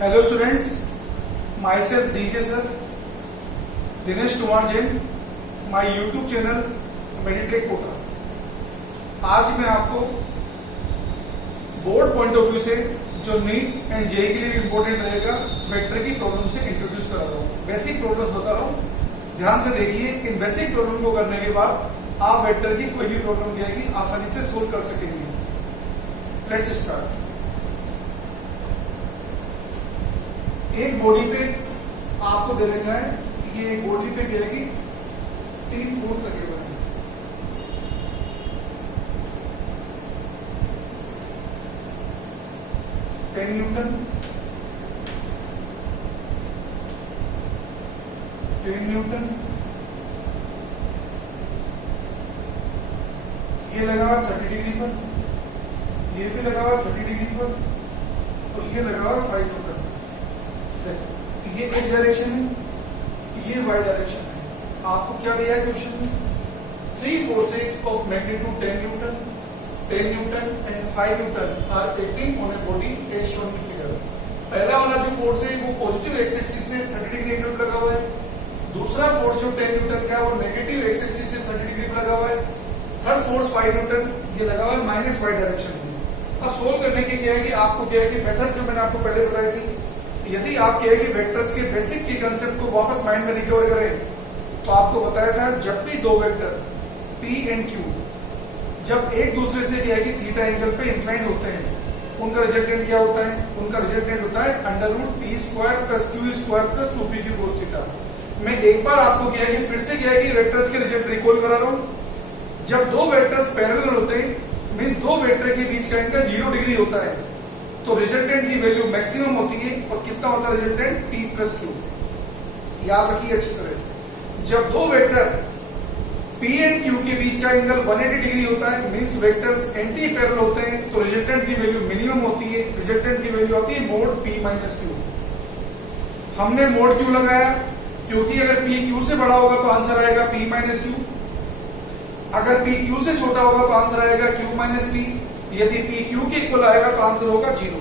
Hello students, myself DJ sir, Dinesh Kumar Jain, my YouTube channel Meditech Kota. आज मैं आपको बोर्ड पॉइंट ऑफ व्यू से जो नीट एंड जेईई के लिए इंपॉर्टेंट रहेगा वेक्टर की प्रॉब्लम से इंट्रोड्यूस करा रहा हूँ। बेसिक प्रॉब्लम बता रहा हूँ, ध्यान से देखिए। इन बेसिक प्रॉब्लम को करने के बाद आप वेक्टर की कोई भी प्रॉब्लम की आएगी आसानी से सोल्व कर सकेंगे। Let's start. एक बॉडी पे आपको दे रखा है, ये एक बॉडी पे गिरेगी 3 फोर्स लगे हुए हैं। टेन न्यूटन, 10 न्यूटन, ये लगा हुआ 30 डिग्री पर, ये भी लगा हुआ 30 डिग्री पर, और ये लगा हुआ 5 न्यूटन। ये एक्स डायरेक्शन है, ये वाई डायरेक्शन है। आपको क्या दिया है क्वेश्चन में? 3 forces of magnitude 10 newton and 5 newton are acting on a body as shown in figure. पहला वाला जो फोर्स है वो पॉजिटिव एक्स एक्सिस से 30 डिग्री एंगल पे लगा हुआ है। दूसरा फोर्स जो 10 न्यूटन का है वो नेगेटिव एक्स एक्सिस से 30 डिग्री पे लगा हुआ है। थर्ड फोर्स 5 न्यूटन ये लगा हुआ है माइनस वाई डायरेक्शन में। अब सोल्व करने के क्या है कि आपको क्या है कि मेथड जो मैंने आपको पहले बताई थी, यदि आप कहे कि वेक्टर्स के बेसिक की कंसेप्ट को वापस माइंड में रिकवर करें तो आपको बताया था जब भी दो वेक्टर P एंड Q जब एक दूसरे से क्या है कि थीटा एंगल पे इंक्लाइन होते हैं, उनका रिजल्टेंट क्या होता है? उनका रिजल्टेंट होता है √P² + Q² + 2PQ cos theta. मैं एक बार आपको क्या है कि फिर से क्या है कि वेक्टर्स के रिजल्ट रिकॉल करा रहा हूं। जब दो वेक्टर्स पैरेलल होते हैं मींस दो वेक्टर के बीच का एंगल 0 डिग्री होता है, तो रिजल्टेंट की वैल्यू मैक्सिमम होती है। और कितना होता है रिजल्टेंट? P + Q। याद रखिए अच्छी तरह। जब दो वेक्टर P एंड Q के बीच का एंगल 180 डिग्री होता है मींस वेक्टर्स एंटी पैरेलल होते हैं, तो रिजल्टेंट की वैल्यू मिनिमम होती है। रिजल्टेंट की वैल्यू आती है मोड P - Q। हमने मोड Q लगाया क्योंकि अगर P Q से बड़ा होगा तो आंसर आएगा P - Q। अगर P Q से छोटा होगा तो आंसर आएगा Q - P। यदि P Q के इक्वल आएगा तो आंसर होगा 0।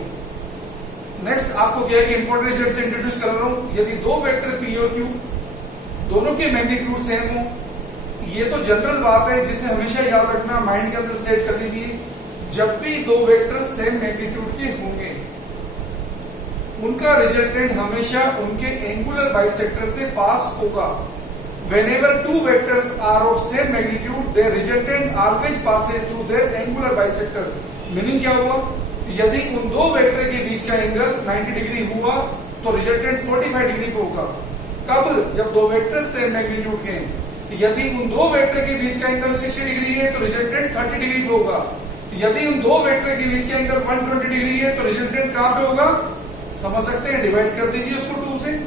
नेक्स्ट आपको क्या है कि इंपॉर्टेंट रिजल्ट से इंट्रोड्यूस कर रहा हूं। यदि दो वेक्टर P और Q दोनों के मैग्नीट्यूड सेम हो, ये तो जनरल बात है जिसे हमेशा याद रखना, माइंड के अंदर सेट कर लीजिए। जब भी दो वेक्टर सेम मैग्नीट्यूड के होंगे उनका रिजल्टेंट हमेशा उनके एंगुलर बाइसेक्टर से पास होगा। Whenever two vectors are of same magnitude, their resultant always passes through their angular bisector. Meaning क्या हुआ? यदि उन दो वेक्टर के बीच का एंगल 90 डिग्री हुआ तो रिजल्टेंट 45 डिग्री पे होगा। कब? जब दो वेक्टर सेम मैग्नीट्यूड के हैं। यदि उन दो वेक्टर के बीच का एंगल 60 डिग्री है तो रिजल्टेंट 30 डिग्री पे होगा। यदि उन दो वेक्टर के बीच का एंगल 120 डिग्री है तो रिजल्टेंट कहां पे होगा? समझ सकते हैं, डिवाइड कर दीजिए उसको 2 से।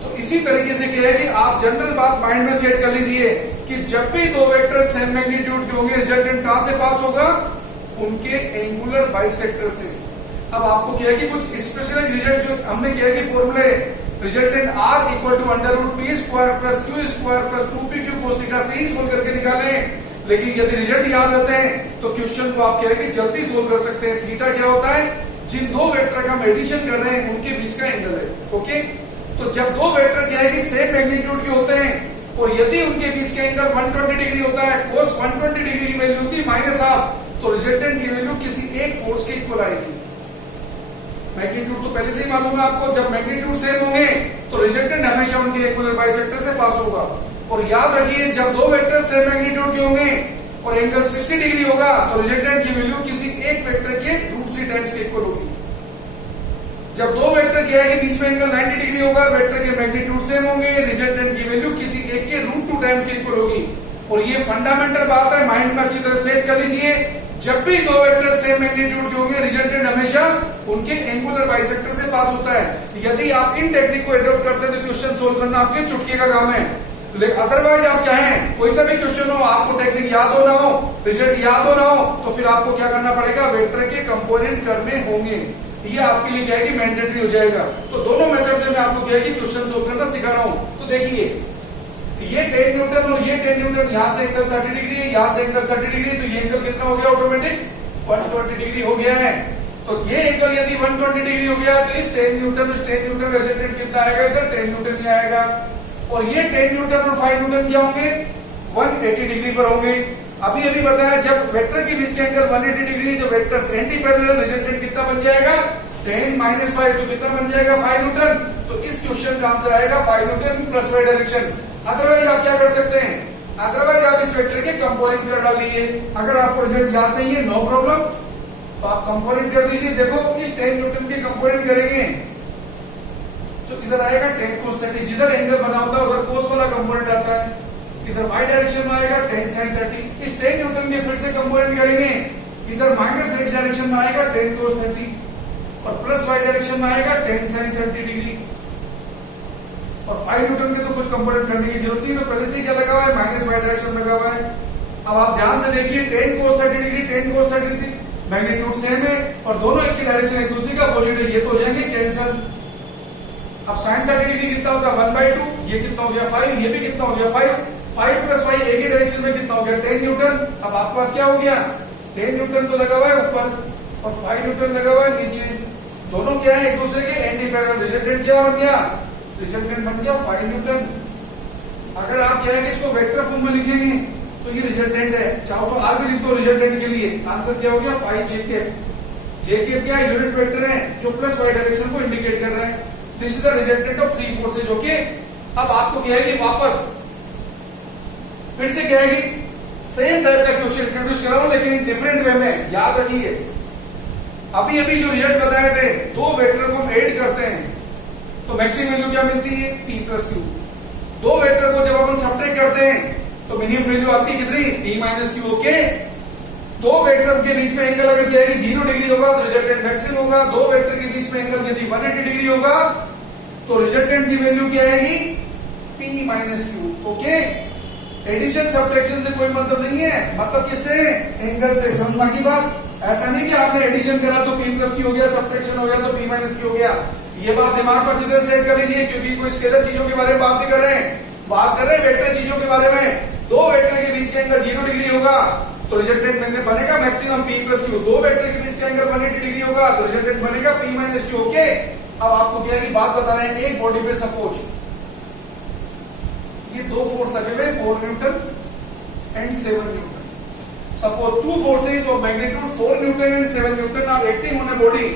तो इसी तरीके से क्या है कि आप जनरल बात माइंड में सेट कर लीजिए कि जब भी दो वेक्टर सेम मैग्नीट्यूड के होंगे रिजल्टेंट कहां से पास होगा? उनके एंगुलर बाइसेक्टर से। अब आपको क्या है कि कुछ स्पेशलाइज रिजल्ट जो हमने किया कि फॉर्मूले resultant R = √P² + Q² + 2PQ cos theta से ही सोल्व करके निकाले। लेकिन यदि रिजल्ट याद रहते हैं तो क्वेश्चन को आप क्या है कि जल्दी सोल्व कर सकते हैं। थीटा क्या होता है? जिन दो वेक्टर का हम एडिशन कर रहे हैं उनके बीच का एंगल है। ओके, तो जब दो वेक्टर क्या है कि सेम मैग्नीट्यूड के होते हैं और यदि उनके बीच का एंगल 120 डिग्री होता है, cos 120 डिग्री की वैल्यू होती है -½ तो रिजल्टेंट की वैल्यू किसी एक फोर्स के इक्वल आएगी। मैग्नीट्यूड तो पहले से ही मालूम है आपको। जब मैग्नीट्यूड सेम होंगे तो रिजल्टेंट हमेशा उनके इक्वल बाइसेक्टर से पास होगा। और याद रखिए जब दो वेक्टर सेम मैग्नीट्यूड के होंगे और एंगल 60 डिग्री होगा तो रिजल्टेंट की वैल्यू किसी एक वेक्टर के √3 टाइम्स के इक्वल होगी। जब दो वेक्टर क्या है कि बीच में एंगल 90 डिग्री होगा, वेक्टर के मैग्नीट्यूड सेम होंगे, रिजल्टेंट की वैल्यू किसी एक के √2 टाइम्स के इक्वल होगी। और ये फंडामेंटल बात है, माइंड में अच्छी तरह सेट कर लीजिए। जब भी दो वेक्टर सेम मैग्नीट्यूड के होंगे रिजल्टेंट हमेशा उनके एंगुलर बाइसेक्टर से पास होता है। यदि आप इन टेक्निक को एडॉप्ट करते हैं तो क्वेश्चन सोल्व करना आपके चुटकी का काम है। अदरवाइज आप चाहें कोई सा भी क्वेश्चन हो, आपको टेक्निक याद हो ना हो, रिजल्ट याद हो ना हो, तो फिर आपको क्या करना पड़ेगा? वेक्टर के कंपोनेंट करने होंगे। ये आपके लिए क्या है कि मैंडेटरी हो जाएगा। तो दोनों मेथड से मैं आपको क्या है कि क्वेश्चन सोल्व करना सिखा रहा हूं। तो देखिए ये 10 न्यूटन और ये 10 न्यूटन, यहां से एंगल 30 डिग्री है, यहां से एंगल 30 डिग्री, तो ये एंगल कितना हो गया? ऑटोमेटिक 120 डिग्री हो गया है। तो ये एंगल यदि 120 डिग्री हो गया तो इस 10 न्यूटन रिजल्टेंट कितना आएगा, इधर 10 न्यूटन ही आएगा। और ये 10 न्यूटन और 5 न्यूटन क्या होंगे, 180 डिग्री पर होंगे। अभी बताया जब वेक्टर के बीच के एंगल 180 डिग्री, जो वेक्टर्स एंटी पैरेलल, रिजल्टेंट कितना बन जाएगा 10 - 5, तो कितना बन जाएगा 5 न्यूटन। तो इस क्वेश्चन का आंसर आएगा 5 newton plus Y direction. Otherwise आप क्या कर सकते हैं, अदरवाइज आप इस वेक्टर के कंपोनेंट कर डालिए। अगर आपको रिजल्ट याद नहीं है नो प्रॉब्लम, तो आप कंपोनेंट कर दीजिए। देखो इस 10 न्यूटन के कंपोनेंट करेंगे तो इधर आएगा 10 cos 30, जिधर एंगल बना होता है उधर कोस वाला कंपोनेंट आता है। इधर y डायरेक्शन में आएगा 10 sin 30। इस 10 न्यूटन के फिर से कंपोनेंट करेंगे, इधर माइनस x डायरेक्शन में आएगा 10 cos 30 और प्लस y डायरेक्शन में आएगा 10 sin 30 डिग्री। और 5 न्यूटन के तो कुछ कंपोनेंट करने की जरूरत नहीं, तो पहले से क्या लगा हुआ है, माइनस y डायरेक्शन लगा हुआ है। अब आप ध्यान से देखिए 10 cos 30 degree 10 cos 30 magnitude same है और दोनों एक डायरेक्शन एक दूसरे का अपोजिट है, ये तो हो जाएंगे कैंसिल। अब sin 30 डिग्री कितना होता है 1/2, ये कितना हो गया 5, ये भी कितना हो गया 5 प्लस y एक ही डायरेक्शन में कितना हो गया 10 न्यूटन। अब आपके पास क्या हो गया 10 न्यूटन तो लगा हुआ है ऊपर और 5 न्यूटन लगा हुआ है नीचे, दोनों क्या है एक दूसरे के एंटी पैरेलल। रिजल्टेंट क्या बन गया, रिजल्टेंट बन गया 5 न्यूटन। अगर आप क्या है कि इसको वेक्टर फॉर्म में लिखेंगे तो ये रिजल्टेंट है, चाहो तो आर भी लिख दो रिजल्टेंट के लिए। आंसर क्या हो गया 5 जेके क्या यूनिट वेक्टर है जो प्लस वाई डायरेक्शन को इंडिकेट कर रहा है। This is the resultant of 3 forces. Okay, अब आपको क्या है कि वापस फिर से क्या है कि सेम टाइप का क्वेश्चन इंट्रोड्यूस कर रहा हूं लेकिन डिफरेंट वे में। याद रखिए अभी जो रिजल्ट बताए थे, दो वेक्टर को हम ऐड करते हैं तो मैक्सिमम वैल्यू क्या मिलती है p प्लस क्यू। दो वेक्टर को जब अपन सब्ट्रैक्ट करते हैं तो मिनिमम वैल्यू आती है कितनी p माइनस क्यू। ओके, दो वेक्टर के बीच में एंगल अगर क्या है 0 डिग्री होगा तो रिजल्टेंट मैक्सिमम होगा। दो वेक्टर के बीच में एंगल यदि 180 डिग्री होगा तो रिजल्टेंट की वैल्यू क्या आएगी p minus q. Okay, addition subtraction से कोई मतलब नहीं है, मतलब किससे, एंगल से। समझना की बात, ऐसा नहीं कि आपने एडिशन करा तो p प्लस क्यू हो गया, सब्ट्रैक्शन हो गया तो p माइनस क्यू हो गया। ये बात दिमाग पर अच्छी तरह सेट कर लीजिए क्योंकि कोई स्केलर चीजों के बारे में बात नहीं कर रहे हैं, बात कर रहे हैं वेक्टर चीजों के बारे में। दो वेक्टर के बीच के एंगल 0 डिग्री होगा तो रिजल्टेंट बनेगा मैक्सिमम p प्लस क्यू। दो वेक्टर के बीच का एंगल 180 डिग्री होगा तो रिजल्टेंट बनेगा p माइनस क्यू। ओके, अब आपको क्या की बात बता रहे हैं, एक बॉडी पे सपोज ये दो फोर्स लगे हुए 4 newton and 7 newton. Suppose two forces of magnitude 4 newton and 7 newton are acting on a body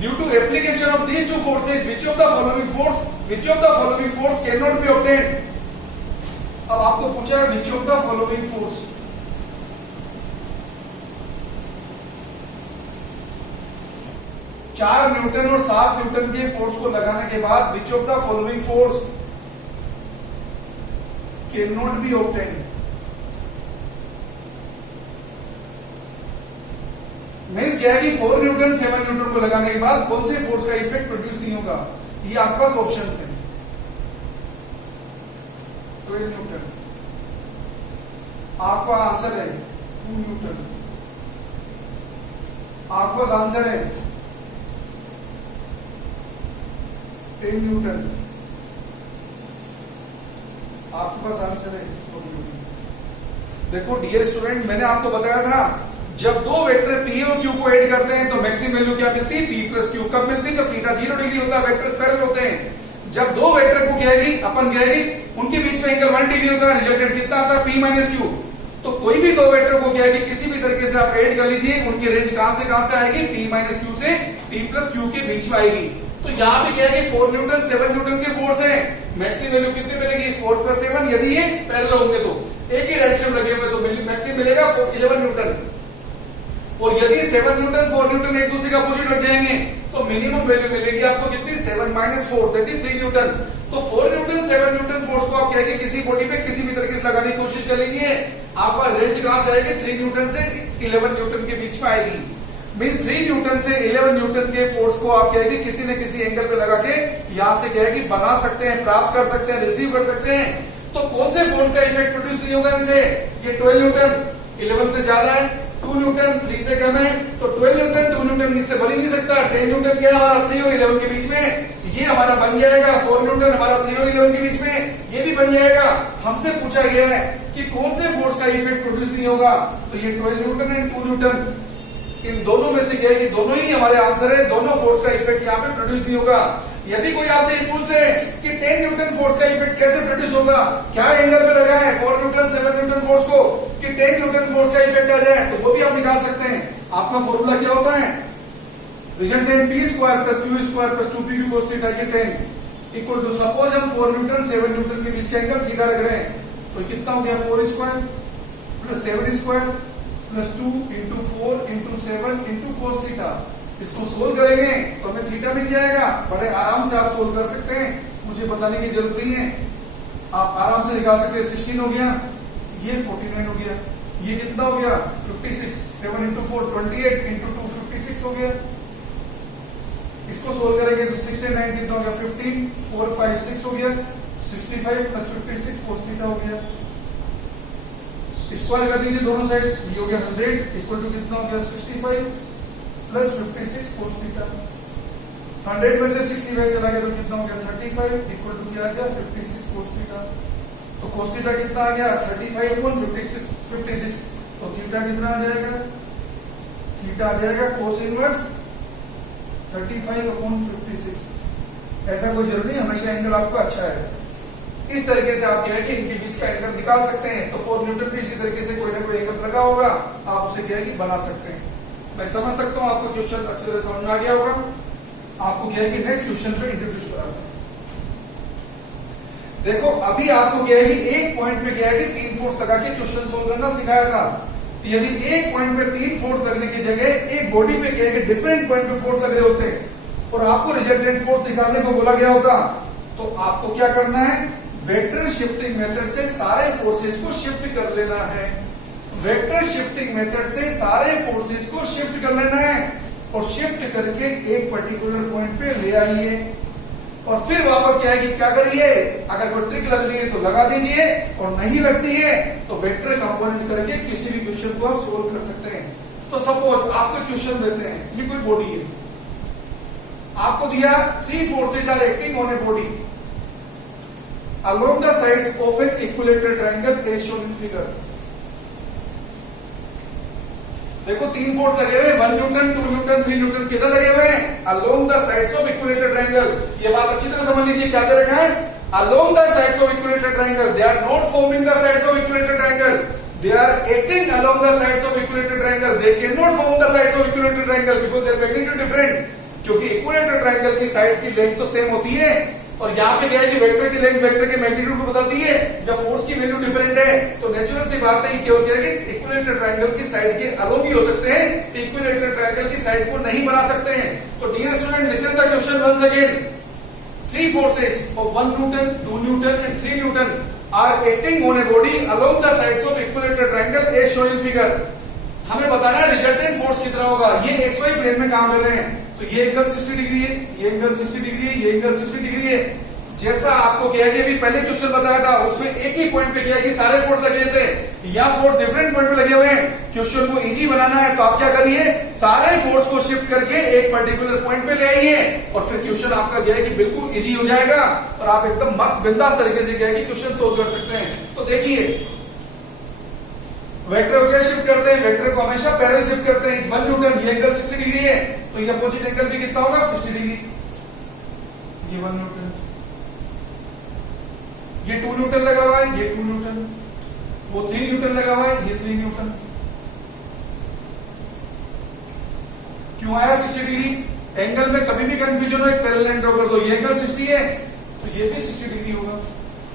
due to application of these two forces which of the following force can not be obtained. अब आपको पूछा है which of the following force, 4 newton और 7 newton के force को लगाने के बाद which of the following force can not be obtained. Means क्या है कि 4 न्यूटन 7 न्यूटन को लगाने के बाद कौन से फोर्स का इफेक्ट प्रोड्यूस नहीं होगा, ये आपके पास ऑप्शन है। 12 न्यूटन आपका आंसर है, 2 न्यूटन आपके पास आंसर है, 10 न्यूटन आपके पास आंसर है, 4 न्यूटन। देखो डियर स्टूडेंट, मैंने आपको बताया था जब दो वेक्टर p और q को ऐड करते हैं तो मैक्सिमम वैल्यू क्या मिलती है p प्लस q। कब मिलती है, जब थीटा 0 डिग्री होता है, वेक्टर्स पैरेलल होते हैं। जब दो वेक्टर को क्या है अपन क्या है उनके बीच में एंगल 1 डिग्री होता है, रिजल्टेंट कितना आता है p माइनस क्यू। तो कोई भी दो वेक्टर को क्या है किसी भी तरीके से आप ऐड कर लीजिए, उनकी रेंज कहां से आएगी, p माइनस क्यू से p प्लस क्यू के बीच में आएगी। तो यहाँ पे क्या है 4 न्यूटन 7 न्यूटन के फोर्स है, मैक्सिमम वैल्यू कितनी मिलेगी 4 प्लस 7, यदि ये पैरेलल होंगे तो एक ही डायरेक्शन लगे हुए तो मैक्सिमम मिलेगा 11 न्यूटन। और यदि 7 न्यूटन 4 न्यूटन एक दूसरे के अपोजिट लग जाएंगे तो मिनिमम वैल्यू मिलेगी आपको कितनी 7 माइनस 4 दैट इज 3 न्यूटन। तो 4 न्यूटन 7 न्यूटन फोर्स को आप क्या है किसी बॉडी पे किसी भी तरीके से लगाने की कोशिश कर लीजिए, आपका रेंज कहां से आएगी 3 न्यूटन से 11 न्यूटन के बीच में आएगी। मीन्स 3 न्यूटन से 11 न्यूटन के फोर्स को आप क्या है किसी न किसी एंगल पे लगा के यहां से क्या है बना सकते हैं, प्राप्त कर सकते हैं, रिसीव कर सकते हैं। तो कौन से फोर्स का इफेक्ट प्रोड्यूस नहीं होगा इनसे, ये 12 न्यूटन 11 से ज्यादा है, 2 न्यूटन 3 से कम है, तो 12 न्यूटन 2 न्यूटन इससे बन ही नहीं सकता। 10 न्यूटन क्या है हमारा 3 और 11 के बीच में, ये हमारा बन जाएगा। 4 न्यूटन हमारा 3 और 11 के बीच में, ये भी बन जाएगा। हमसे पूछा गया है कि कौन से फोर्स का इफेक्ट प्रोड्यूस नहीं होगा, तो ये 12 न्यूटन एंड 2 न्यूटन इन दोनों में से क्या है कि दोनों ही हमारे आंसर है, दोनों फोर्स का इफेक्ट यहाँ पे प्रोड्यूस नहीं होगा। यदि कोई आपसे ये पूछ ले कि 10 न्यूटन फोर्स का इफेक्ट कैसे प्रोड्यूस होगा, क्या एंगल पे लगा है 4 न्यूटन 7 न्यूटन फोर्स को कि 10 न्यूटन फोर्स का इफेक्ट आ जाए, तो वो भी आप निकाल सकते हैं। आपका फॉर्मूला क्या होता है, resultant p square plus q square plus 2pq cos theta ये 10 इक्वल टू सपोज हम 4 न्यूटन 7 न्यूटन के बीच का एंगल थीटा रख रहे हैं, तो कितना हो गया 4 square plus 7 square plus 2 into 4 into 7 into cos theta. इसको सोल्व करेंगे तो हमें थीटा मिल जाएगा। बड़े आराम से आप सोल्व कर सकते हैं, मुझे बताने की जरूरत नहीं है, आप आराम से निकाल सकते हैं। 16 हो गया, ये 49 हो गया, ये कितना हो गया 56, 7 इंटू 4 28 इंटू 2 56 हो गया। इसको सोल्व करेंगे तो 6 से 9 कितना हो गया 15, 4 5 6 हो गया, 65 प्लस 56 cos थीटा हो गया। स्क्वायर कर दीजिए दोनों साइड, ये हो गया 100 इक्वल टू कितना हो गया 65 प्लस 56 cos थीटा। 100 में से 65 चला गया तो कितना हो गया 35 इक्वल टू क्या आ गया 56 cos थीटा। तो cos थीटा कितना आ गया 35 अपॉन 56, तो थीटा कितना आ जाएगा, थीटा आ जाएगा cos इनवर्स 35 अपॉन 56। ऐसा कोई जरूरी नहीं हमेशा एंगल आपका अच्छा है। इस तरीके से आप क्या है कि इनके बीच का एंगल निकाल सकते हैं। तो 4 न्यूटन भी इसी तरीके से कोई ना कोई एंगल लगा होगा, आप उसे क्या है कि बना सकते हैं। मैं समझ सकता हूं आपको क्वेश्चन अच्छे तरह समझ में आ गया होगा। आपको क्या है कि नेक्स्ट क्वेश्चन पे इंट्रोड्यूस कराता हूं। देखो अभी आपको क्या है कि एक पॉइंट पे क्या है कि 3 फोर्स लगा के क्वेश्चन सोल्व करना सिखाया था। यदि एक पॉइंट पे 3 फोर्स लगने की जगह एक बॉडी पे क्या है कि डिफरेंट पॉइंट पे फोर्स लग रहे होते और आपको रिजल्टेंट फोर्स निकालने को बोला गया होता, तो आपको क्या करना है, वेक्टर शिफ्टिंग मेथड से सारे फोर्सेज को शिफ्ट कर लेना है। वेक्टर शिफ्टिंग मेथड से सारे फोर्सेज को शिफ्ट कर लेना है और शिफ्ट करके एक पर्टिकुलर पॉइंट पे ले आइए और फिर वापस क्या है कि क्या करिए, अगर कोई ट्रिक लग रही है तो लगा दीजिए और नहीं लगती है तो वेक्टर कंपोनेंट करके किसी भी क्वेश्चन को आप सोल्व कर सकते हैं। तो सपोज आपको क्वेश्चन देते हैं, ये कोई बॉडी है, आपको दिया 3 forces are acting on a body along the sides of an equilateral triangle as shown in figure। देखो 3 फोर्स लगे हुए, 1 न्यूटन 2 न्यूटन 3 न्यूटन किधर लगे हुए हैं, along the sides of equilateral triangle। ये बात अच्छी तरह समझ लीजिए, क्या दे रखा है, along the sides of equilateral triangle, they are not forming the sides of equilateral triangle, they are acting along the sides of equilateral triangle, they cannot form the sides of equilateral triangle because their magnitude different। क्योंकि equilateral triangle की side की length तो same होती है और यहाँ पे क्या है कि वेक्टर की लेंथ वेक्टर के मैग्नीट्यूड को बताती है। जब फोर्स की वैल्यू डिफरेंट है तो नेचुरल सी बात है कि क्या होती है कि इक्विलेटरल ट्रायंगल की साइड के अलोंग ही हो सकते हैं, इक्विलेटरल ट्रायंगल की साइड को नहीं बना सकते हैं। तो dear student listen the question once again. 3 forces of 1 Newton, 2 Newton and 3 Newton are acting on a body along the sides of equilateral triangle as shown in figure। हमें बताना है रिजल्टेंट फोर्स कितना होगा। ये XY प्लेन में काम कर रहे हैं तो ये एंगल 60 डिग्री है, ये एंगल 60 डिग्री है, ये एंगल 60 डिग्री है। जैसा आपको क्या है अभी पहले क्वेश्चन बताया था उसमें एक ही पॉइंट पे क्या है कि सारे फोर्स लगे थे, या फोर्स डिफरेंट पॉइंट पे लगे हुए हैं। क्वेश्चन को इजी बनाना है तो आप क्या करिए, सारे फोर्स को शिफ्ट करके एक पर्टिकुलर पॉइंट पे ले आइए और फिर क्वेश्चन आपका क्या है कि बिल्कुल इजी हो जाएगा और आप एकदम मस्त बिंदास तरीके से क्या है कि क्वेश्चन सोल्व कर सकते हैं। तो देखिए वेक्टर को क्या शिफ्ट करते हैं, वेक्टर को हमेशा पैरेलल शिफ्ट करते हैं। इस 1 न्यूटन ये एंगल 60 डिग्री है तो ये अपोजिट एंगल भी कितना होगा 60 डिग्री। ये 1 न्यूटन, ये 2 न्यूटन लगा हुआ है, ये 2 न्यूटन, वो 3 न्यूटन लगा हुआ है, ये 3 न्यूटन। क्यों आया 60 डिग्री? एंगल में कभी भी कंफ्यूजन हो एक पैरेलल लाइन ड्रॉ कर दो, ये एंगल 60 है तो ये भी 60 डिग्री होगा।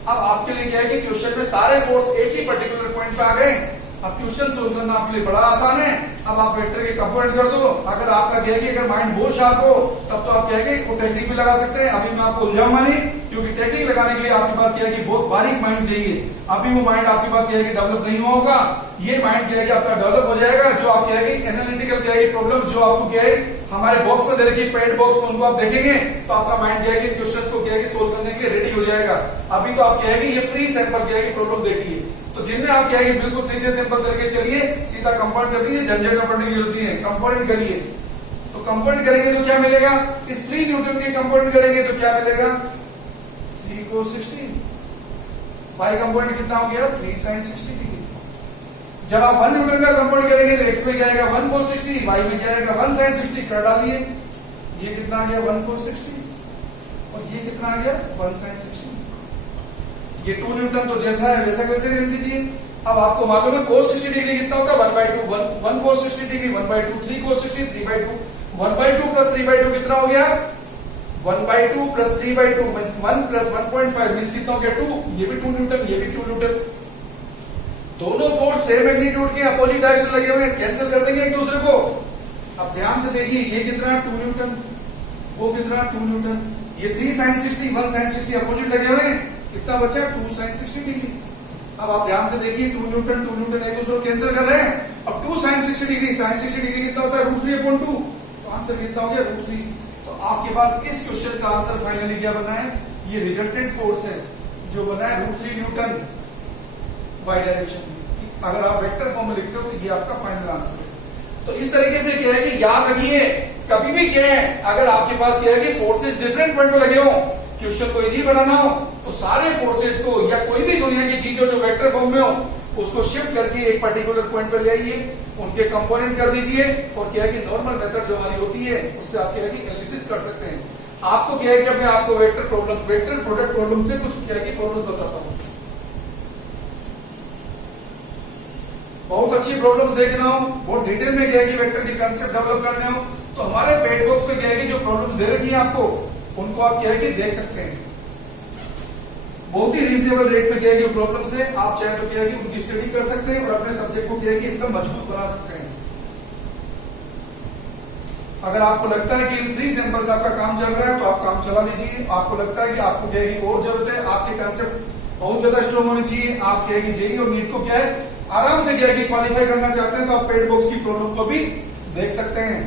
अब आपके लिए क्या है कि क्वेश्चन में सारे फोर्स एक ही पर्टिकुलर पॉइंट पे आ गए। अब क्वेश्चन सोल्व करना आपके लिए बड़ा आसान है। अब आप वेक्टर के कंपोनेंट कर दो। अगर आपका क्या है कि अगर माइंड बहुत शार्प हो तब तो आप क्या है कि टेक्निक भी लगा सकते हैं। अभी मैं आपको उलझाऊंगा नहीं क्योंकि टेक्निक लगाने के लिए आपके पास क्या है कि बहुत बारीक माइंड चाहिए। अभी वो माइंड आपके पास क्या है कि डेवलप नहीं हुआ होगा, ये माइंड क्या है कि आपका डेवलप हो जाएगा। जो आप क्या है कि एनालिटिकल क्या है प्रॉब्लम जो आपको क्या है हमारे बॉक्स में दे रखी है पेड बॉक्स में, उनको आप देखेंगे तो आपका माइंड क्या है कि क्वेश्चन को क्या है कि सोल्व करने के लिए रेडी हो जाएगा। अभी तो आप क्या है कि ये फ्री सैंपल क्या है कि प्रॉब्लम देखिए, तो जिनमें आप क्या है कि बिल्कुल सीधे सिंपल करके चलिए, सीधा कंपाउंड कर दीजिए, झंझट में पड़ने की जरूरत नहीं है। कंपाउंड करिए तो कंपाउंड करेंगे तो क्या मिलेगा, इस 3 न्यूटन के कंपाउंड करेंगे तो क्या मिलेगा 3 cos 60, 5 कंपाउंड कितना हो गया 3 sin 60 डिग्री। जब आप 1 न्यूटन का कंपाउंड करेंगे तो x में क्या आएगा 1 cos 60, y में क्या आएगा 1 sin 60, कर डालिए। ये कितना आ गया 1 cos 60 और ये कितना आ गया 1 sin 60। ये 2 न्यूटन तो जैसा है वैसा वैसे रहने दीजिए। अब आपको मालूम है cos 60 डिग्री कितना होगा 1/2, 1 cos 60 डिग्री 1/2, 3 cos 60 3/2, 1/2 प्लस 3/2 कितना हो गया 1/2 प्लस 3/2 मींस 1 प्लस 1.5 मींस कितना हो गया 2। ये भी 2 न्यूटन, ये भी 2 न्यूटन। दोनों फोर्स सेम मैग्नीट्यूड के अपोजिट डायरेक्शन लगे हुए हैं, कैंसिल कर देंगे एक दूसरे को। अब ध्यान से देखिए ये कितना 2 न्यूटन, वो कितना 2 न्यूटन, ये 3 sin 60 1 sin 60 अपोजिट लगे हुए हैं, कितना बचा 2 sin 60 डिग्री। अब आप ध्यान से देखिए 2 न्यूटन एक दूसरे को कैंसिल कर रहे हैं। अब 2 sin 60 डिग्री, sin 60 डिग्री कितना होता है √3/2, तो आंसर कितना हो गया √3। तो आपके पास इस क्वेश्चन का आंसर फाइनली क्या बना है, ये रिजल्टेंट फोर्स है जो बना है √3 न्यूटन वाई डायरेक्शन में। अगर आप वेक्टर फॉर्म में लिखते हो तो ये आपका फाइनल आंसर है। तो इस तरीके से क्या है कि याद रखिए कभी भी क्या है अगर आपके पास क्या है कि फोर्सेज डिफरेंट पॉइंट पे लगे हो, क्वेश्चन को इजी बनाना हो तो सारे फोर्सेज को या कोई भी दुनिया की चीज जो वेक्टर फॉर्म में हो उसको शिफ्ट करके एक पर्टिकुलर पॉइंट पर ले आइए, उनके कंपोनेंट कर दीजिए और क्या है कि नॉर्मल मेथड जो हमारी होती है उससे आप क्या है कि एनालिसिस कर सकते हैं। आपको क्या है कि मैं आपको वेक्टर प्रोडक्ट प्रॉब्लम से कुछ क्या है कि प्रॉब्लम बताता हूं। बहुत अच्छी प्रॉब्लम देखना हो, बहुत डिटेल में क्या है कि वेक्टर के कंसेप्ट डेवलप करने हो तो हमारे पेड बॉक्स में क्या है कि जो प्रॉब्लम दे रखी है आपको उनको आप क्या है कि देख सकते हैं। बहुत ही रीजनेबल रेट में क्या है कि प्रॉब्लम से आप चाहे तो क्या है कि उनकी स्टडी कर सकते हैं और अपने सब्जेक्ट को क्या है कि एकदम मजबूत बना सकते हैं। अगर आपको लगता है कि इन फ्री सैंपल से आपका काम चल रहा है तो आप काम चला लीजिए। आपको लगता है कि आपको क्या है कि और जरूरत है, आपके कंसेप्ट बहुत ज्यादा स्ट्रॉन्ग होने चाहिए, आप क्या है कि जेईई और नीट को क्या है आराम से क्या है कि क्वालिफाई करना चाहते हैं तो आप पेड बॉक्स की प्रॉब्लम को भी देख सकते हैं।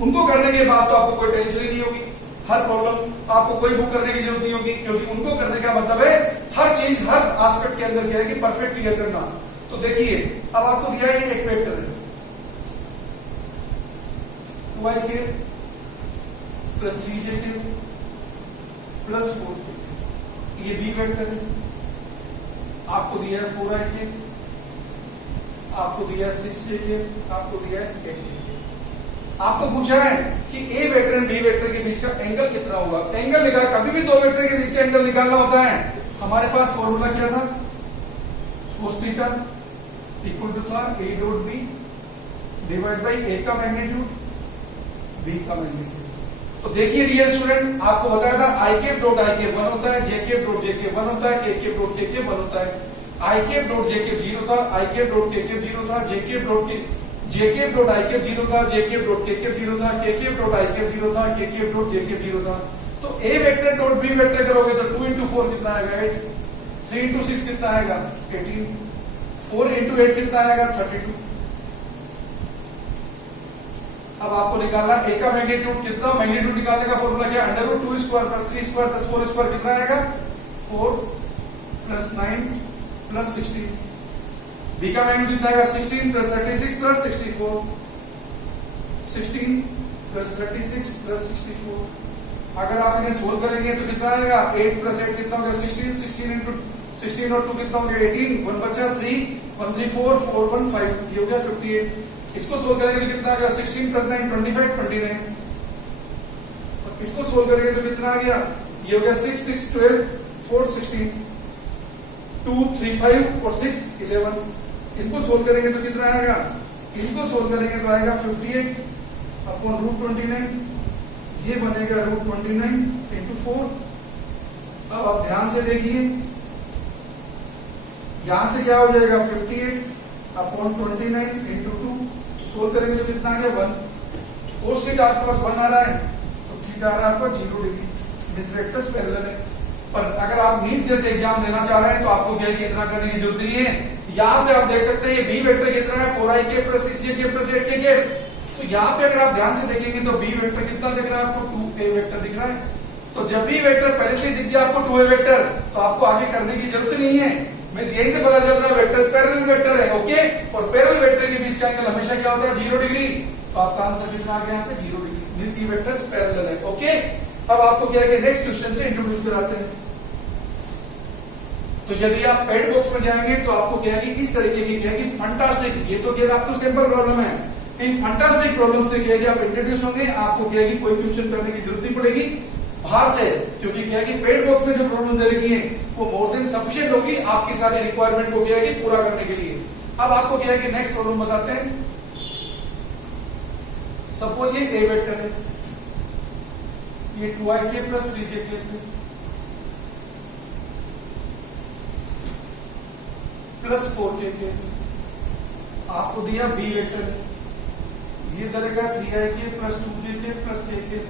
उनको करने के बाद तो आपको कोई टेंशन ही नहीं होगी, हर प्रॉब्लम आपको कोई बुक करने की जरूरत नहीं होगी, क्योंकि उनको करने का मतलब है हर चीज हर एस्पेक्ट के अंदर क्या है कि परफेक्ट क्लियर करना। तो देखिए अब आपको दिया है एक वेक्टर है 2ik plus 3jk plus 4k, ये बी वेक्टर है। आपको दिया है 4ik, आपको दिया है 6jk, आपको दिया है 8jk। आपको पूछा है कि ए वेक्टर और बी वेक्टर के बीच का एंगल कितना होगा। एंगल निकाल, कभी भी दो वेक्टर के बीच का एंगल निकालना होता है हमारे पास फॉर्मूला क्या था, cos थीटा इक्वल टू था a dot b divide by a का मैग्नीट्यूड b का मैग्नीट्यूड। तो देखिए डियर स्टूडेंट आपको बताया था i cap dot i cap 1 होता है, j cap dot j cap 1 होता है, k cap dot k cap 1 होता है। i cap dot j cap 0 था, i cap dot k cap 0 था, j cap dot i cap 0 था, j cap dot k cap 0 था, k cap dot i cap 0 था, k cap dot j cap 0 था। तो a vector dot b vector करोगे तो 2 into 4 कितना आएगा 8, 3 into 6 कितना आएगा 18, 4 into 8 कितना आएगा 32। अब आपको निकालना a का मैग्नीट्यूड कितना, मैग्नीट्यूड निकालने का फॉर्मूला क्या है, √2 square plus 3 square plus 4 square कितना आएगा 4 प्लस 9 प्लस 16। b का मैग्नीट्यूड कितना आएगा 16 प्लस 36 प्लस 64, 16 प्लस 36 प्लस 64। अगर आप इन्हें सोल्व करेंगे तो कितना आएगा 8 प्लस 8 कितना होगा 16, 16 इंटू 16 और 2 कितना हो गया 18, 1 बचा 3, 1 3 4, 4 1 5, ये हो गया 58। इसको सोल्व करेंगे तो कितना आ गया 16 प्लस 9 25 29। और इसको सोल्व करेंगे तो कितना आ गया, ये हो गया 6 6 12 4 16, 2 3 5 और 6 11। इनको सोल्व करेंगे तो कितना आएगा, इनको सोल्व करेंगे तो आएगा 58 अपॉन √29, ये बनेगा √29 इंटू 4। अब आप ध्यान से देखिए यहां से क्या हो जाएगा 58 अपॉन 29 इंटू 2, सोल्व करेंगे तो कितना आ गया 1। कोस थीटा आपके पास 1 आ रहा है तो थीटा आ रहा है आपका 0 डिग्री, दिस वेक्टर्स पैरेलल है। पर अगर आप नीट जैसे एग्जाम देना चाह रहे हैं तो आपको क्या है इतना करने की जरूरत नहीं है। यहां से आप देख सकते हैं ये बी वेक्टर कितना है 4ik plus 6jk plus 8k। तो यहाँ पे अगर आप ध्यान से देखेंगे तो बी वेक्टर कितना दिख रहा है आपको 2a वेक्टर दिख रहा है। तो जब बी वेक्टर पहले से दिख गया आपको 2a वेक्टर तो आपको आगे करने की जरूरत नहीं है। मींस यही से पता चल रहा है वेक्टर्स पैरेलल वेक्टर है, ओके। और पैरेलल वेक्टर के बीच का एंगल हमेशा क्या होता है 0 डिग्री। तो आपका आंसर कितना आ गया यहाँ पे 0 डिग्री, मींस ये वेक्टर्स पैरेलल है, ओके। अब आपको क्या है नेक्स्ट क्वेश्चन से इंट्रोड्यूस कराते हैं। तो यदि आप पेड बॉक्स में जाएंगे तो आपको क्या है कि इस तरीके की क्या है कि फंटास्टिक, ये तो क्या आपको सिंपल प्रॉब्लम है, इन फंटास्टिक प्रॉब्लम से क्या है कि आप इंट्रोड्यूस होंगे, आपको क्या है कि कोई क्वेश्चन करने की जरूरत नहीं पड़ेगी बाहर से, क्योंकि क्या है कि पेड बॉक्स में जो प्रॉब्लम दे रखी है वो मोर देन सफिशिएंट होगी आपकी सारी रिक्वायरमेंट को क्या है कि पूरा करने के लिए। अब आपको क्या है कि नेक्स्ट प्रॉब्लम बताते हैं। सपोज ये ए वेक्टर है, ये 2ik plus 3jk plus 4kk, आपको दिया बी वेक्टर है, ये दरेगा 3ik plus 2jk plus kk।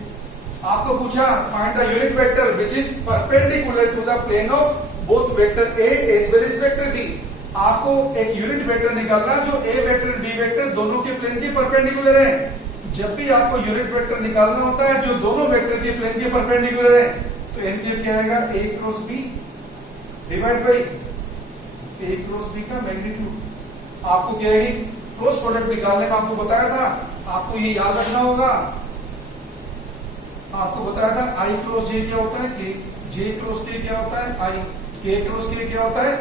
आपको पूछा find the unit vector which is perpendicular to the plane of both vector A as well as vector B. आपको एक unit vector निकालना जो ए वेक्टर बी वेक्टर दोनों के प्लेन के परपेंडिकुलर है। जब भी आपको यूनिट वेक्टर निकालना होता है जो दोनों वेक्टर के प्लेन के परपेंडिकुलर है, तो एनकेप क्या आएगा, A cross B divide by A cross B का मैग्नीट्यूड। आपको क्या है क्रॉस प्रोडक्ट निकालने में आपको बताया था, आपको ये याद रखना होगा, आपको बताया था आई क्रॉस जे क्या होता है के, जे क्रॉस के क्या होता है आई, के क्रॉस के क्या होता है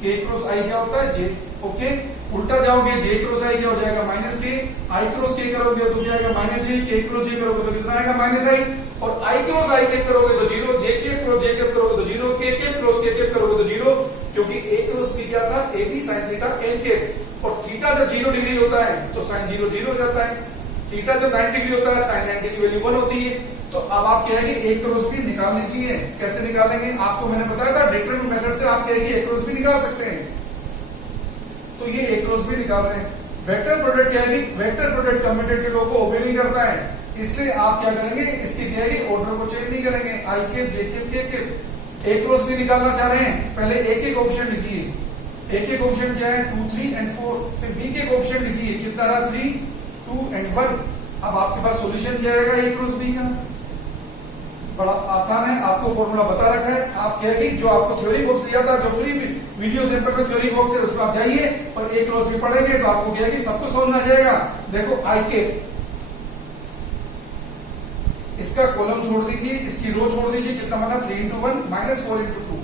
के क्रॉस आई क्या होता है जे। ओके, उल्टा जाओगे जे क्रॉस आई क्या हो जाएगा माइनस के, आई क्रॉस के करोगे तो क्या आएगा माइनस ए, के क्रॉस जे करोगे तो कितना आएगा माइनस आई, और आई क्रॉस आई के करोगे तो जीरो, जे के क्रॉस जे के करोगे तो जीरो, के क्रॉस के करोगे तो जीरो, क्योंकि ए क्रॉस बी क्या था A B sine theta n के, और थीटा जब 0 डिग्री होता है तो साइन 0 0 हो जाता है, थीटा जब 90 डिग्री होता है साइन 90 की वैल्यू 1 होती है। तो अब आप क्या है कि ए क्रॉस बी निकाल लीजिए। कैसे निकालेंगे, आपको मैंने बताया था डिटरमिनेंट मेथड से आप क्या है कि ए क्रॉस बी निकाल सकते हैं। तो ये ए क्रॉस बी निकाल रहे हैं। वेक्टर प्रोडक्ट क्या है कि वेक्टर प्रोडक्ट कम्यूटेटिव लॉ को ओबे नहीं करता है, इसलिए आप क्या करेंगे, इसकी क्या है कि ऑर्डर को चेंज नहीं करेंगे, आई के जे के ए क्रॉस बी निकालना चाह रहे हैं, पहले ए के कोएफिशिएंट लिखिए, ए के कोएफिशिएंट क्या है 2 3 एंड 4, फिर बी के कोएफिशिएंट लिखिए कितना रहा 3 2 एंड 1। अब आपके पास सॉल्यूशन क्या आएगा ए क्रॉस बी का, बड़ा आसान है, आपको फॉर्मूला बता रखा है। आप क्या है कि जो आपको थ्योरी बॉक्स दिया था, जो फ्री वीडियो सेंटर पे थ्योरी बॉक्स है उसको आप जाइए और ए क्रॉस बी पढ़ेंगे तो आपको क्या है कि सब कुछ समझ आ जाएगा। देखो आई के, इसका कॉलम छोड़ दीजिए, इसकी रो छोड़ दीजिए, कितना बना 3 into 1 माइनस 4 into 2,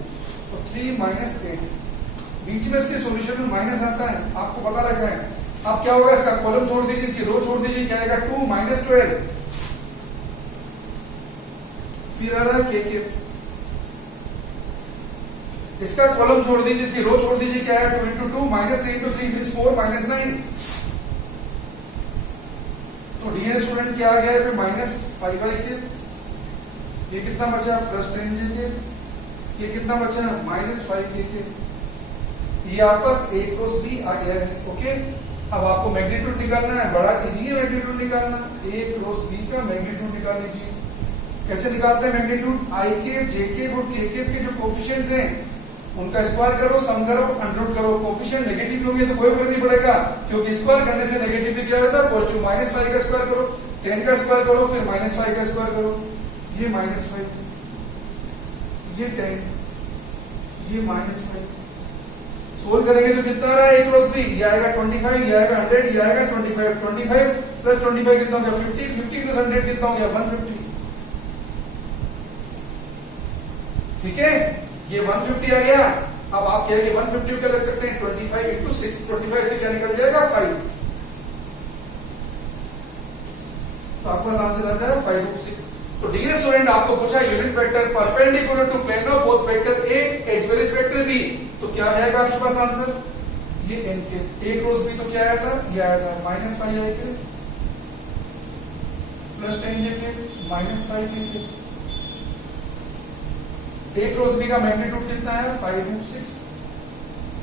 तो 3 माइनस 8, बीच में इसके सॉल्यूशन में माइनस आता है, आपको पता रखा है। अब क्या होगा, इसका कॉलम छोड़ दीजिए, इसकी रो छोड़ दीजिए, क्या आएगा 2 माइनस 12, फिर आ रहा है के, इसका कॉलम छोड़ दीजिए, इसकी रो छोड़ दीजिए, क्या है 2 into 2 minus 3 into 3 means 4 minus 9। तो डियर स्टूडेंट क्या आ गया है माइनस 5i के, ये कितना बचा प्लस 10j के, ये कितना बचा माइनस 5k के, ये आपके पास a क्रॉस b आ गया है। ओके, अब आपको मैग्नीट्यूड निकालना है, बड़ा इजी है मैग्नीट्यूड निकालना, a क्रॉस b का मैग्नीट्यूड निकाल लीजिए। कैसे निकालते हैं मैग्नीट्यूड, आई के जे के और के जो कोफिशिएंट्स हैं उनका स्क्वायर करो, सम करो, अंडररूट करो। कोफिशिएंट नेगेटिव होंगे तो कोई फर्क नहीं पड़ेगा, क्योंकि स्क्वायर करने से नेगेटिव भी क्या होता है पॉजिटिव। माइनस 5 का स्क्वायर करो, 10 का स्क्वायर करो, फिर माइनस 5 का स्क्वायर करो, ये माइनस 5, ये 10, ये माइनस 5, सोल्व करेंगे तो कितना रहा ए क्रॉस बी, ये आएगा 25, ये आएगा 100, ये आएगा 25, 25 प्लस 25 कितना हो गया 50, 50 प्लस 100 कितना हो गया 150। ठीक है, ये 150 आ गया। अब आप क्या है 150 क्या लग सकते हैं 25 into 6, 25 से क्या निकल जाएगा 5, तो आपका आंसर आ जाएगा 5 root 6। तो डियर स्टूडेंट आपको पूछा unit vector perpendicular to plane of both vector A as well as vector B, तो क्या आ जाएगा आपके पास आंसर, ये एन के ए क्रॉस बी तो क्या आया था, ये आया था माइनस 5 आई के प्लस 10 के माइनस 5 के, ए क्रॉस बी का मैग्नीट्यूड कितना है 5 root 6।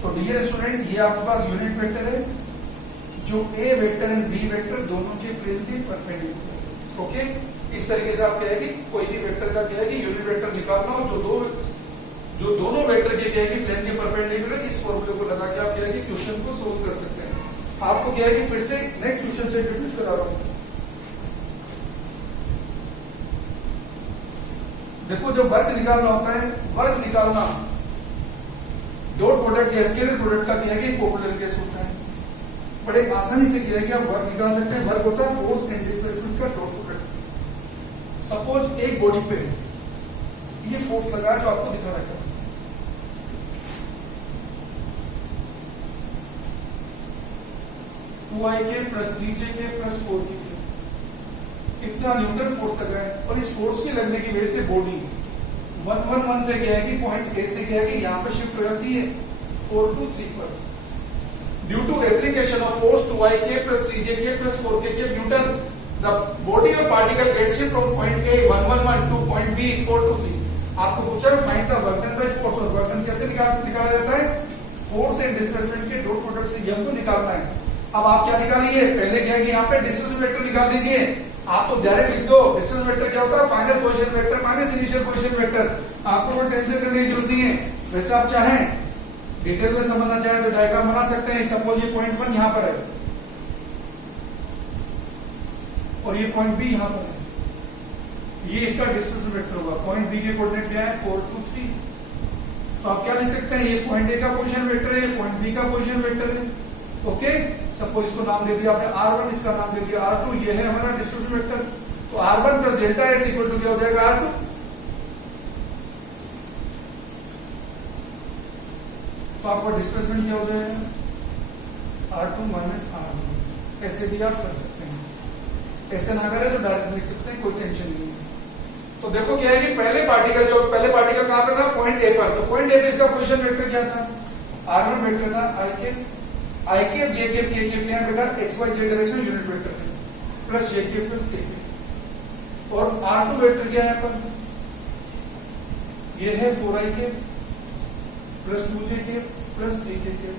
तो डियर स्टूडेंट ये आपके पास यूनिट वेक्टर है जो ए वेक्टर एंड बी वेक्टर दोनों के प्लेन के परपेंडिकुलर है। ओके, इस तरीके से आप क्या है कि कोई भी वेक्टर का क्या है कि यूनिट वेक्टर निकालना हो जो दोनों वेक्टर के क्या है कि प्लेन के परपेंडिकुलर, इस फॉर्मूले को लगा के आप क्या है कि क्वेश्चन को सोल्व कर सकते हैं। आपको क्या है कि फिर से नेक्स्ट क्वेश्चन से इंट्रोड्यूस करा रहा हूं। देखो जब वर्क निकालना होता है, वर्क निकालना डॉट प्रोडक्ट या स्केलर प्रोडक्ट का क्या है कि पॉपुलर केस होता है, बड़े आसानी से क्या है कि आप वर्क निकाल सकते हैं। वर्क होता है फोर्स एंड डिस्प्लेसमेंट का डॉट प्रोडक्ट। सपोज एक बॉडी पे ये फोर्स लगा जो आपको दिखा रखा है, 2ik plus 3jk plus 4k इतना न्यूटन फोर्स लगा है। और इस फोर्स के लगने की वजह से बॉडी 111 से क्या है कि पॉइंट ए से क्या है कि यहाँ पे शिफ्ट हो जाती है 4 to 3 पर। Due to application of force 2ik plus 3jk plus 4k newton the body of particle get shift from point A 111 to point B 4 to 3। आपको पूछा find the work done by force, और work done कैसे निकाला जाता है? Force and displacement के dot product से हमको निकालना है। अब आप क्या निकालिए, पहले क्या है कि यहाँ पे डिस्टेंस वेक्टर निकाल दीजिए। आप तो डायरेक्ट लिख दो, डिस्टेंस वेक्टर क्या होता है? Final position vector minus initial position vector. आपको कोई टेंशन करने की जरूरत नहीं है। वैसे आप चाहें डिटेल में समझना चाहें तो डायग्राम बना सकते हैं। सपोज ये पॉइंट 1 यहाँ पर है और ये पॉइंट बी यहाँ पर है, ये इसका डिस्टेंस वेक्टर होगा। पॉइंट बी के कोऑर्डिनेट क्या है? 4 to 3। तो आप क्या लिख सकते हैं? ये पॉइंट ए का पोजीशन वेक्टर है, पॉइंट बी का पोजीशन वेक्टर है। ओके, सपोज इसको नाम दे दिया आपने R1, इसका नाम दे दिया R2, ये है हमारा डिस्टेंस वेक्टर। तो R1 plus delta S equal to क्या हो जाएगा? R2। तो आपका डिस्प्लेसमेंट क्या हो जाएगा? R2 minus R1। ऐसे भी आप कर सकते हैं, ऐसे ना करें तो डायरेक्ट लिख सकते हैं, कोई टेंशन नहीं है। तो देखो क्या है कि पहले पार्टिकल कहां पर था? पॉइंट ए पर। तो पॉइंट ए पे इसका पोजीशन वेक्टर क्या था? R1 वेक्टर था ik jk kk क्या है बेटा? xy z direction unit vector है, प्लस jk प्लस kk। और R2 वेक्टर क्या है पर? ये है 4ik plus 2jk plus 3jk।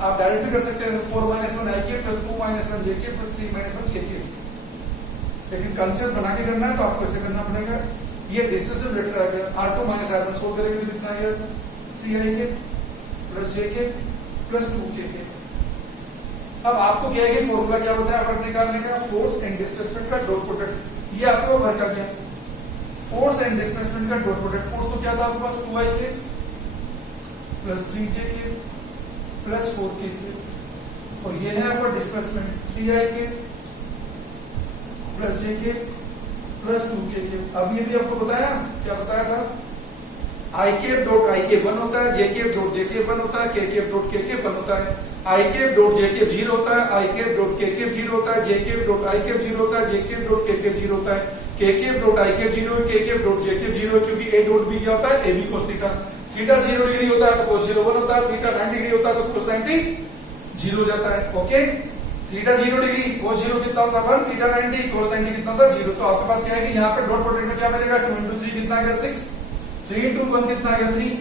आप डायरेक्ट कर सकते हैं 4 - 1 ik plus 2 - 1 jk plus 3 - 1 kk। लेकिन कंसेप्ट बना के करना है तो आपको ऐसे करना पड़ेगा। ये डिस्टेंस वेक्टर आ गया। R2 माइनस R1 सोल्व करेंगे तो कितना आ गया? 3ik plus jk plus 2jk। अब आपको क्या है कि फॉर्मूला क्या होता है वर्क निकालने का? फोर्स एंड डिस्प्लेसमेंट का डॉट प्रोडक्ट। ये आपको वर्क आ गया, फोर्स एंड डिस्प्लेसमेंट का डॉट प्रोडक्ट। फोर्स तो क्या था आपके पास? 2ik plus 3jk plus 4kk। और ये है आपका displacement 3ik plus jk plus 2kk। अब ये भी आपको बताया, क्या बताया था? i cap dot i cap 1 होता है, j cap dot j cap 1 होता है, k cap dot k cap 1 होता है। i cap dot j cap 0 होता है, i cap dot k cap 0 होता है, j cap dot i cap 0 होता है, j cap dot k cap 0 होता है, k cap dot i cap 0 है, k cap dot j cap 0 है, क्योंकि a डॉट b क्या होता है? ab cos theta. Theta 0 degree होता है तो cos 0 1 होता है, थीटा 90 डिग्री होता है तो cos 90 0 जाता है। ओके, थीटा 0 डिग्री, cos 0 कितना होता है? 1, थीटा 90, cos 90 कितना होता है? 0। तो आपके पास क्या है कि यहाँ पे डॉट प्रोडक्ट में क्या मिलेगा? 2 into 3 कितना आ गया? 6, 3 into 1 कितना आ गया? 3,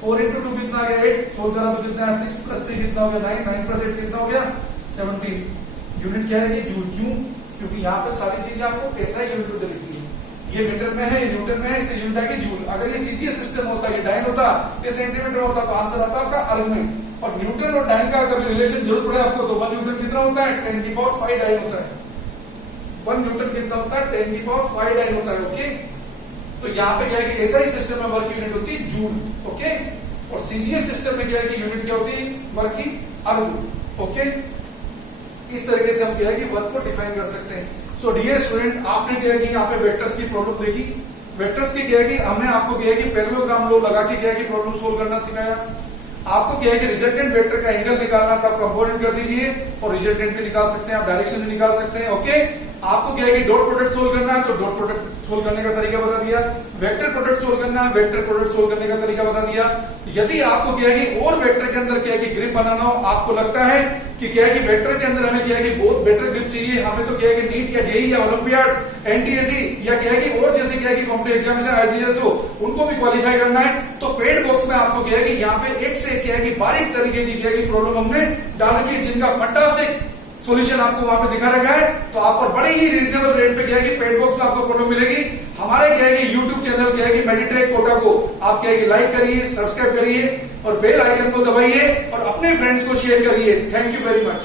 4 into 2 कितना आ गया? 8, सोल्व करा तो कितना है? 6 प्लस 3 कितना हो गया? 9, 9 प्लस 8 कितना हो गया? 17। यूनिट क्या है? जूल। क्यों? क्योंकि यहाँ पे सारी चीजें आपको ऐसा ही यूनिट में लिखी है। ये मीटर में है, ये न्यूटन में है, इससे यूनिट है कि जूल। अगर ये सीजीएस सिस्टम होता, ये डाइन होता, ये सेंटीमीटर होता तो आंसर आता आपका आर्गुमेंट। और न्यूटन और डाइन का कभी रिलेशन जरूरत पड़े आपको तो 1 न्यूटन कितना होता है? 10 की पावर 5 डाइन होता है। 1 न्यूटन कितना होता है? 10 की पावर 5 डाइन होता है। ओके, तो यहाँ पे क्या है कि ऐसा ही सिस्टम में वर्क यूनिट होती है जूल। ओके, और सीजीएस सिस्टम में क्या है कि यूनिट क्या होती है? वर्क की आर्गुमेंट। ओके, इस तरीके से हम क्या है कि वर्क को डिफाइन कर सकते हैं। सो डियर स्टूडेंट, आपने क्या है कि यहाँ पे वेक्टर्स की प्रॉब्लम देखी। वेक्टर्स की क्या है कि हमने आपको क्या है कि पैरेललोग्राम लॉ लगा के क्या है कि प्रॉब्लम सोल्व करना सिखाया। आपको क्या है कि रिजल्टेंट वेक्टर का एंगल निकालना था, आप कंपोनेंट कर दीजिए और रिजल्टेंट भी निकाल सकते हैं, आप डायरेक्शन भी निकाल सकते हैं। ओके, आपको क्या है कि डॉट प्रोडक्ट सोल्व करना है तो डॉट प्रोडक्ट सोल्व करने का तरीका बता दिया। वेक्टर प्रोडक्ट सोल्व करना है, वेक्टर प्रोडक्ट सोल्व करने का तरीका बता दिया। यदि आपको क्या है कि और वेक्टर के अंदर क्या है कि ग्रिप बनाना हो, आपको लगता है कि क्या है कि वेक्टर के अंदर हमें क्या है कि बहुत बेटर ग्रिप चाहिए, हमें तो क्या है कि नीट या जेई या ओलंपियाड, एनटीएससी या क्या है कि और जैसे क्या है कि कॉम्पिटिटिव एग्जामिनेशन आईजीएस हो, उनको भी क्वालिफाई करना है तो पेड बॉक्स में आपको क्या है कि यहाँ पे एक से क्या है कि बारीक तरीके की क्या है कि प्रॉब्लम हमने डाल रखी है, जिनका फंटास्टिक सॉल्यूशन आपको वहां पे दिखा रखा है। तो आपको बड़े ही रीजनेबल रेट पे क्या है कि पेड बॉक्स में आपको प्रॉब्लम मिलेगी। हमारे क्या है कि यूट्यूब चैनल क्या है कि मेडिट्रैक कोटा को आप क्या है कि लाइक करिए, सब्सक्राइब करिए और बेल आइकन को दबाइए और अपने फ्रेंड्स को शेयर करिए। Thank you very much.